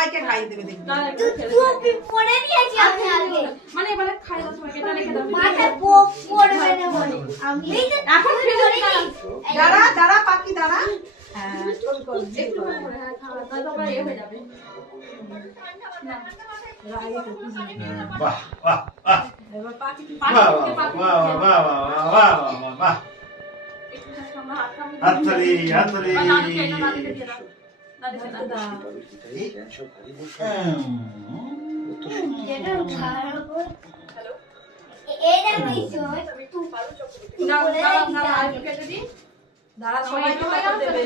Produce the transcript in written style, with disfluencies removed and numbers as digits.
সবাইকে খাইয়ে দেবে দেখবি। তুই পড়ে নিয়েছি আমি আগে মানে এবারে খাই দাও সবাইকে, এটা রেখে দাও। মাথা পড়বে না বলে আমি এখন ফেলে দিই। দাঁড়া দাঁড়া পাখি দাঁড়া। হ্যাঁ একটু করে হ্যাঁ খাওয়া, তাহলে তো আবার এ হয়ে যাবে। বাহ বাহ বাহ এবার পাখি বাহ বাহ বাহ বাহ বাহ বাহ। একটু আমরা হাত কামড়ে হাততালি হাততালি। নানুকে এটা নানুকে দিয়ে দাও। নানুকে দাও। যেটা খারাপ হ্যালো। এটা বিষয় তুই দাও দাও দাও, আর একটু কেটে দিই। দাঁড়া সবাইকে খাইয়ে দেবে।